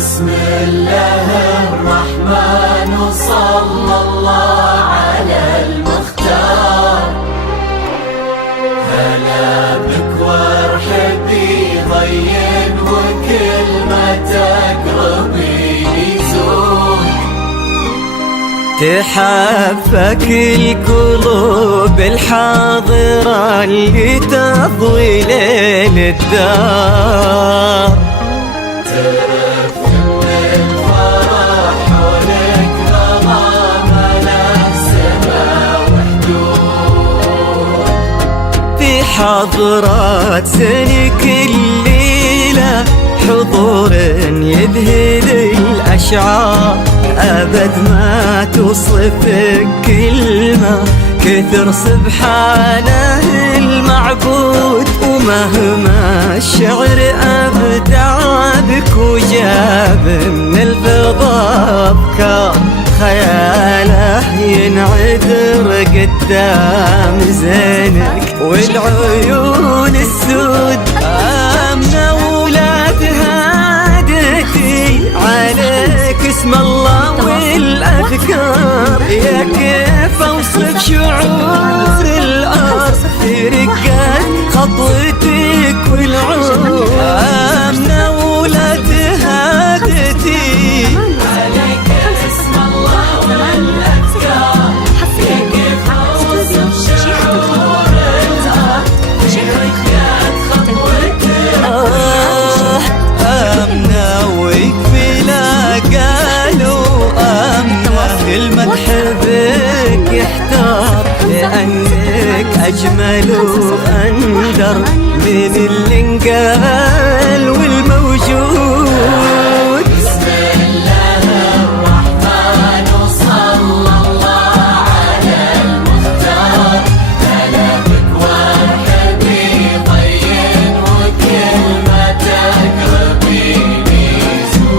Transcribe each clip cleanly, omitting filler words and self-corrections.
بسم الله الرحمن وصلى الله على المختار. هلا بك وارحبي ضين وكلمتك ربي يزول. تحفك القلوب الحاضرة اللي تضوي ليل الدار. حضرات سنك الليلة حضور يذهل الأشعار. أبد ما توصفك كلمة كثر سبحانه المعبود. ومهما الشعر أبدع بك وجاب من الفضاء أفكار، خياله ينعذر قدام زينك والعيون السود. آمنة ولاد هادتي عليك اسم الله والأذكار. يا كيف أوصف شعور الأرض في رقات خطوتك والعود. آمنة ولاد هادتي عليك اسم الله والأذكار. يا كيف أوصف شعور الأرض في رقات خطوتك. آمنة ويكفي لا قالوا آمنة المدح بك يحتار، لأنك أجمل وأندر من اللي انقال والموجود. بسم الله الرحمن وصلى الله على المختار. هلا بك وارحبي ضين وكلمتك ربي يزول.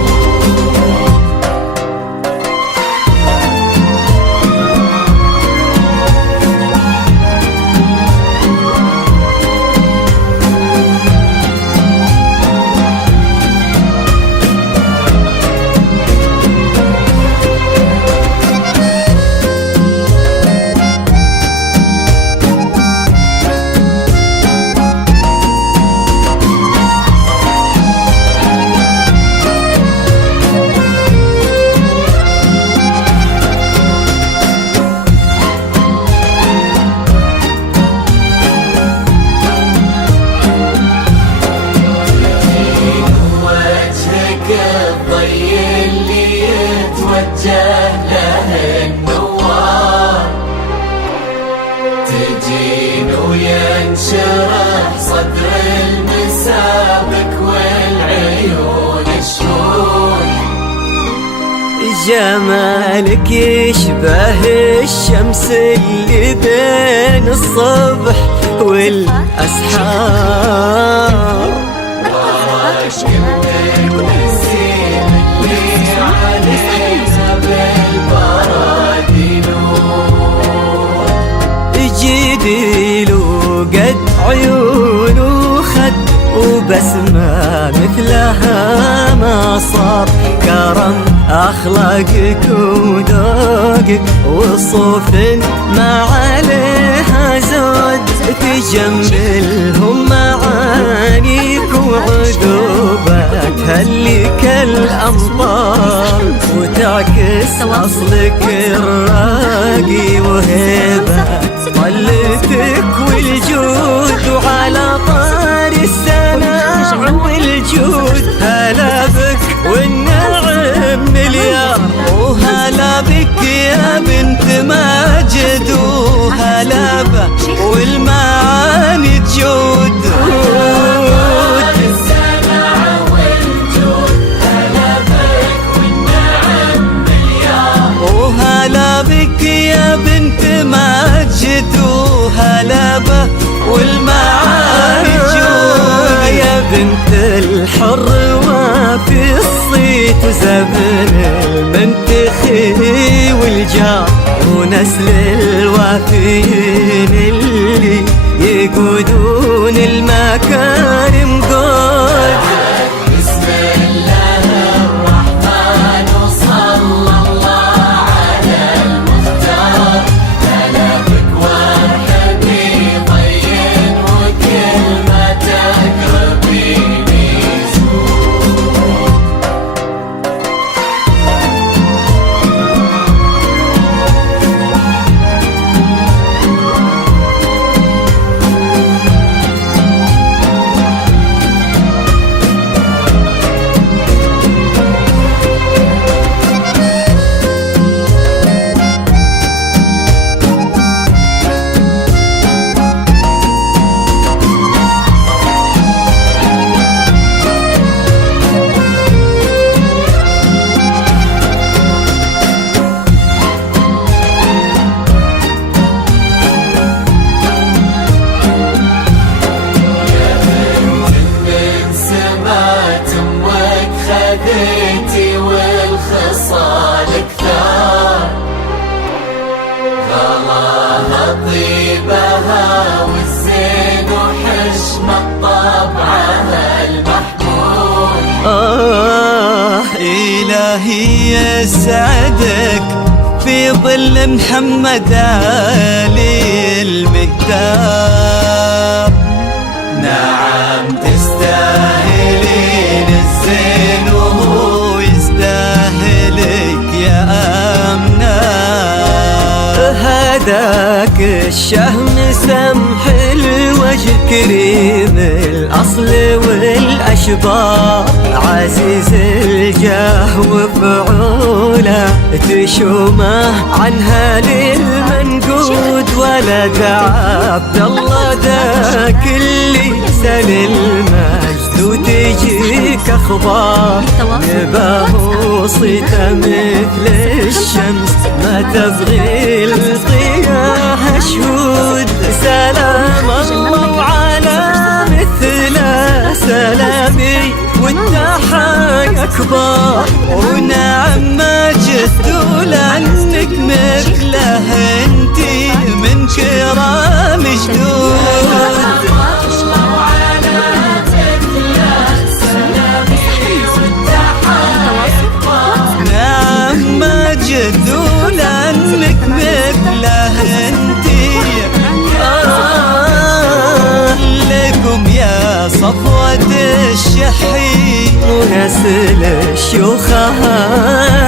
تجين وينشرح صدر المسابك والعيون الشهود. جمالك يشبه الشمس اللي بين الصبح والأسحار. واشكرك نسيم اللي علينا بالبرار. الأسماء مثلها ما صار، كرم أخلاقك وذوقك وصوف ما عليها زود، تجملهم معانيك وعذوبك هلك الأمطار، وتعكس أصلك الراقي وهيبة طلتك والجود، وعلى طار السماع والجود هلا بك والنعم مليار، وهلا بك يا بنت ماجد، وهلا بك والمعاني تجود. وهلا بك يا بنت ماجد، وهلا بك والمعاني تجود، يا بنت الحر وفي الصيت وزبن المنتخي والجار، ونسل الوافيين اللي يقودون المكارم قود. بسم الله الرحمن وصلى الله على المختار، هلا بك وارحبي طين وكل ما تقربيني زور. خذيتي والخصال كثار، غلاها طيبها والزين وحشمة طبعها المحمود. إلهي يسعدك في ظل محمد علي المقدار، نعم تستاهلين الزين وهو يستاهلك يا أمنا، هداك الشهم سمح الوجه كريم الأصل والأشبار، عزيز الجاه وفعوله تشومه عنها للمنقود، ولد عبد الله ذاك اللي سل المجد وتجيك أخبار، نباه صيته مثل الشمس ما تبغي الضياء شهود، سلام الله وعلى مثله سلامي والتحايا كبار، ونعم مجد لأنك مثله انتي من كرام جدود. نعم مجد لأنك مثله انتي، لكم يا صفوة الشحي ونسل الشيوخها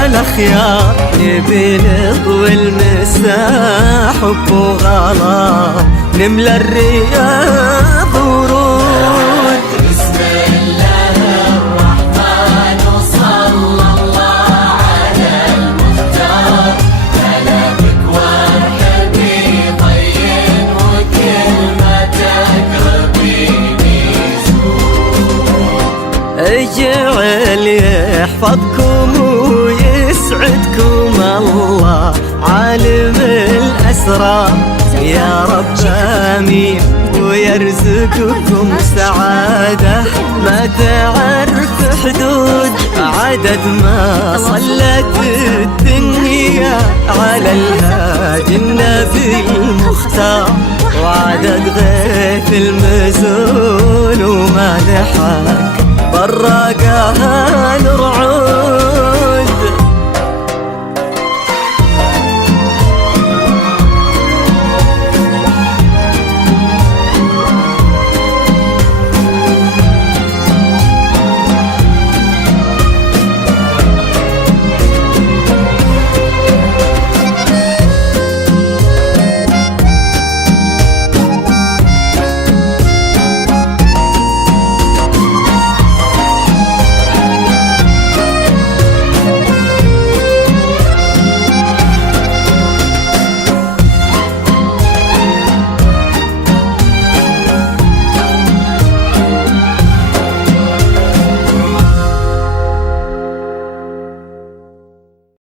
الأخيار، نبي نضوي المساح حب وغلا نملى الرياض ورود. بسم الله الرحمن وصلى الله على المختار، هلا بك وارحبي طين وكل ما تقربيني زور. اجعل يحفظكم ويسعدكم الله عالم الأسرار، يا رب آمين ويرزقكم سعادة ما تعرف حدود، عدد ما صلت الدنيا على الهادي النبي المختار، وعدد غيث المزول وما مدحك، براقة